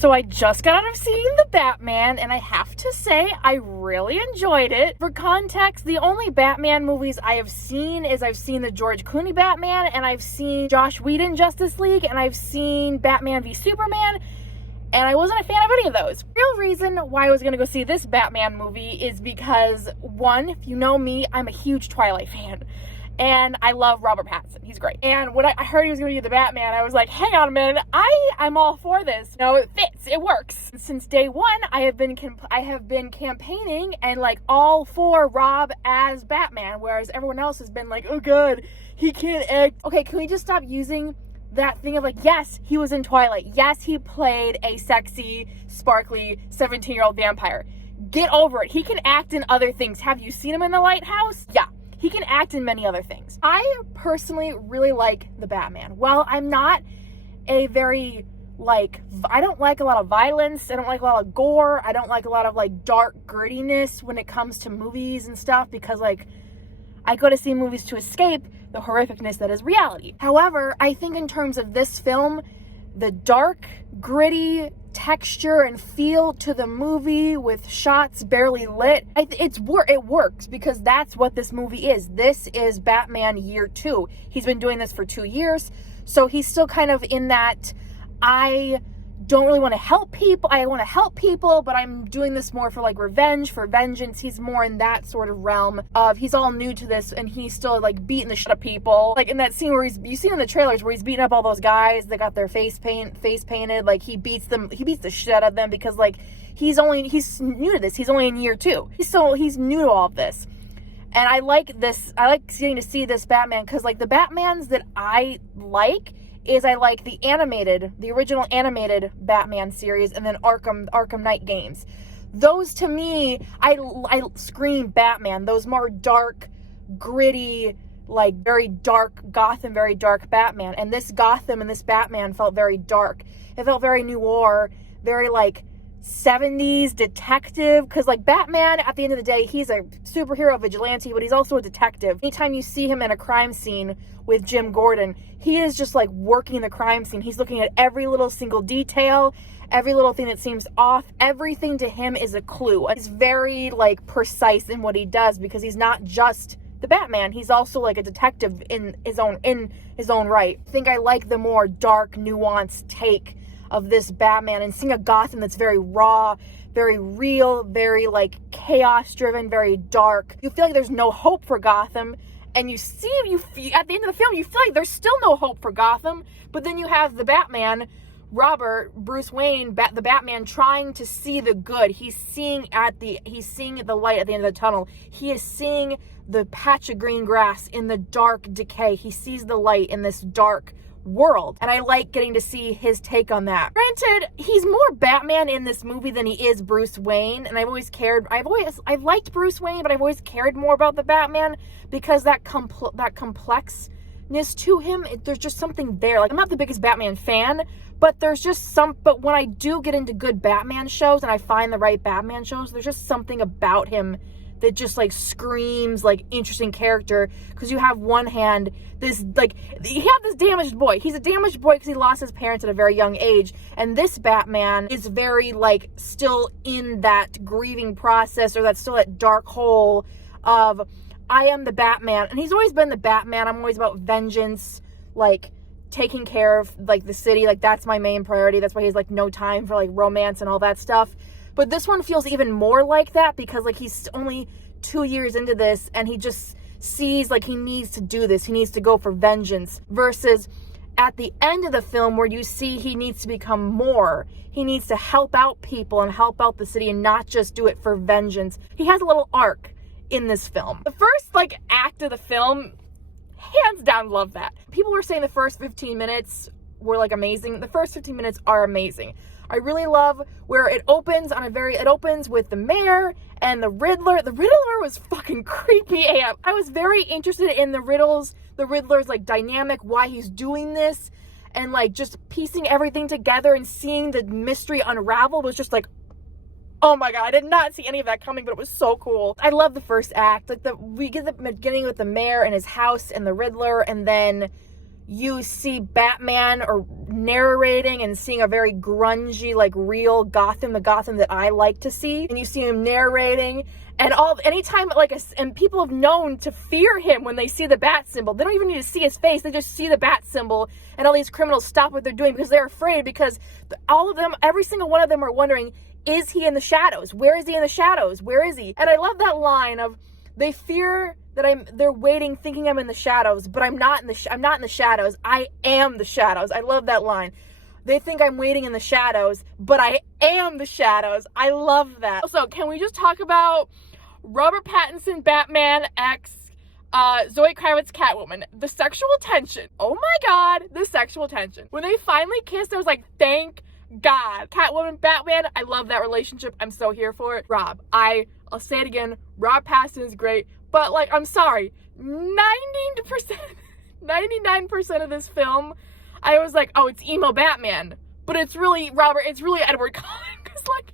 So I just got out of seeing The Batman, and I have to say, I really enjoyed it. For context, the only Batman movies I have seen is I've seen the George Clooney Batman, and I've seen Joss Whedon Justice League, and I've seen Batman v Superman, and I wasn't a fan of any of those. The real reason why I was gonna go see this Batman movie is because, one, if you know me, I'm a huge Twilight fan. And I love Robert Pattinson. He's great. And when I heard he was going to be the Batman, I was like, hang on a minute. I'm all for this. No, it fits. It works. Since day one, I have been campaigning and like all for Rob as Batman, whereas everyone else has been like, oh god, he can't act. Okay, can we just stop using that thing of like, yes, he was in Twilight. Yes, he played a sexy, sparkly 17-year-old vampire. Get over it. He can act in other things. Have you seen him in The Lighthouse? Yeah. He can act in many other things. I personally really like the Batman. Well, I'm not a very, I don't like a lot of violence. I don't like a lot of gore. I don't like a lot of, dark grittiness when it comes to movies and stuff because, I go to see movies to escape the horrificness that is reality. However, I think in terms of this film, the dark, gritty texture and feel to the movie with shots barely lit, it works because that's what this movie is. This is Batman year 2. He's been doing this for 2 years, so he's still kind of in that, I don't really want to help people. I want to help people, but I'm doing this more for revenge, for vengeance. He's more in that sort of realm of he's all new to this and he's still beating the shit out of people. Like in that scene where you see in the trailers where he's beating up all those guys that got their face painted. He beats the shit out of them because he's new to this. He's only in year 2. He's new to all of this. And I like this. I like getting to see this Batman because the Batmans that I like the original animated Batman series and then Arkham Knight games. Those to me, I scream Batman. Those more dark, gritty, very dark Gotham, very dark Batman. And this Gotham and this Batman felt very dark. It felt very noir, very 70s detective, because Batman at the end of the day, he's a superhero vigilante, but he's also a detective. Anytime you see him in a crime scene with Jim Gordon, he is just working the crime scene. He's looking at every little single detail, every little thing that seems off. Everything to him is a clue. He's very precise in what he does because he's not just the Batman, he's also a detective in his own right. I think I like the more dark, nuanced take of this Batman and seeing a Gotham that's very raw, very real, very chaos driven, very dark. You feel there's no hope for Gotham, and you at the end of the film you feel there's still no hope for Gotham, but then you have the Batman, Bruce Wayne, the Batman trying to see the good. He's seeing the light at the end of the tunnel. He is seeing the patch of green grass in the dark decay. He sees the light in this dark world, and I like getting to see his take on that. Granted, he's more Batman in this movie than he is Bruce Wayne, and I've liked Bruce Wayne, but I've always cared more about the Batman because that complexness to him, there's just something there. I'm not the biggest Batman fan, but but when I do get into good Batman shows and I find the right Batman shows, there's just something about him that just screams interesting character, because you have one hand you have this damaged boy. He's a damaged boy because he lost his parents at a very young age, and this Batman is very still in that grieving process, or that's still that dark hole of I am the Batman, and he's always been the Batman. I'm always about vengeance, taking care of the city, that's my main priority. That's why he's no time for romance and all that stuff. But this one feels even more like that because he's only 2 years into this and he just sees he needs to do this. He needs to go for vengeance, versus at the end of the film where you see he needs to become more. He needs to help out people and help out the city and not just do it for vengeance. He has a little arc in this film. The first act of the film, hands down, love that. People were saying the first 15 minutes were amazing. The first 15 minutes are amazing. I really love where it opens it opens with the mayor and the Riddler. The Riddler was fucking creepy AF. I was very interested in the Riddler's dynamic, why he's doing this, and just piecing everything together and seeing the mystery unravel was just oh my god, I did not see any of that coming, but it was so cool. I love the first act. We get the beginning with the mayor and his house and the Riddler, and then you see Batman or narrating and seeing a very grungy, like real Gotham, the Gotham that I like to see. And you see him narrating, and anytime and people have known to fear him when they see the bat symbol. They don't even need to see his face. They just see the bat symbol, and all these criminals stop what they're doing because they're afraid, because all of them, every single one of them are wondering, is he in the shadows? Where is he in the shadows? Where is he? And I love that line of, they fear that they're waiting thinking I'm in the shadows, but I'm not in the shadows. I am the shadows. I love that line. They think I'm waiting in the shadows, but I am the shadows. I love that. Also, can we just talk about Robert Pattinson Batman x Zoe Kravitz Catwoman? The sexual tension. Oh my God, the sexual tension. When they finally kissed, I was like, thank God. Catwoman, Batman, I love that relationship. I'm so here for it. Rob, I'll say it again, Rob Pattinson is great, but like, I'm sorry, 99% of this film, I was like, oh, it's emo Batman, but it's really Edward Cullen, because like,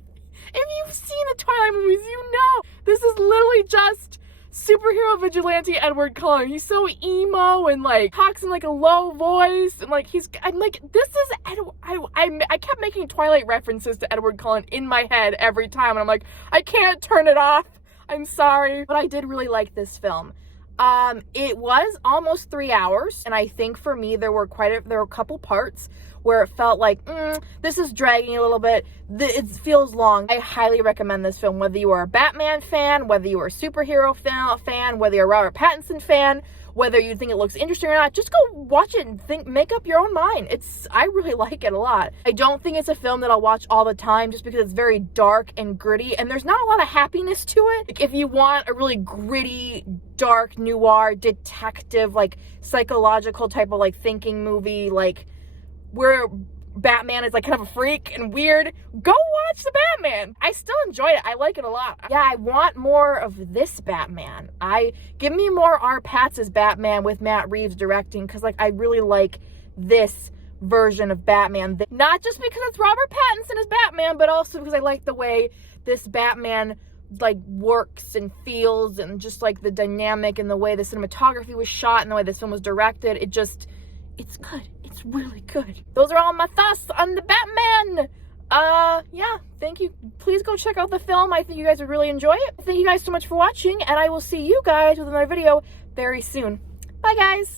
if you've seen the Twilight movies, you know, this is literally just superhero vigilante Edward Cullen. He's so emo and like talks in like a low voice, and like I'm like, this is I kept making Twilight references to Edward Cullen in my head every time, and I'm like, I can't turn it off. I'm sorry, but I did really like this film. It was almost 3 hours, and I think for me there were a couple parts where it felt like, this is dragging a little bit. It feels long. I highly recommend this film, whether you are a Batman fan, whether you are a superhero fan, whether you're a Robert Pattinson fan, whether you think it looks interesting or not. Just go watch it and make up your own mind. I really like it a lot. I don't think it's a film that I'll watch all the time, just because it's very dark and gritty, and there's not a lot of happiness to it. Like, if you want a really gritty, dark, noir, detective, like psychological type of like thinking movie, like where Batman is like kind of a freak and weird, go watch the Batman. I still enjoyed it. I like it a lot. Yeah, I want more of this Batman. Give me more R. Pat's Batman with Matt Reeves directing, because like I really like this version of Batman. Not just because it's Robert Pattinson as Batman, but also because I like the way this Batman like works and feels, and just like the dynamic and the way the cinematography was shot and the way this film was directed. It's good. It's really good. Those are all my thoughts on the Batman. Yeah, thank you. Please go check out the film. I think you guys would really enjoy it. Thank you guys so much for watching, and I will see you guys with another video very soon. Bye, guys.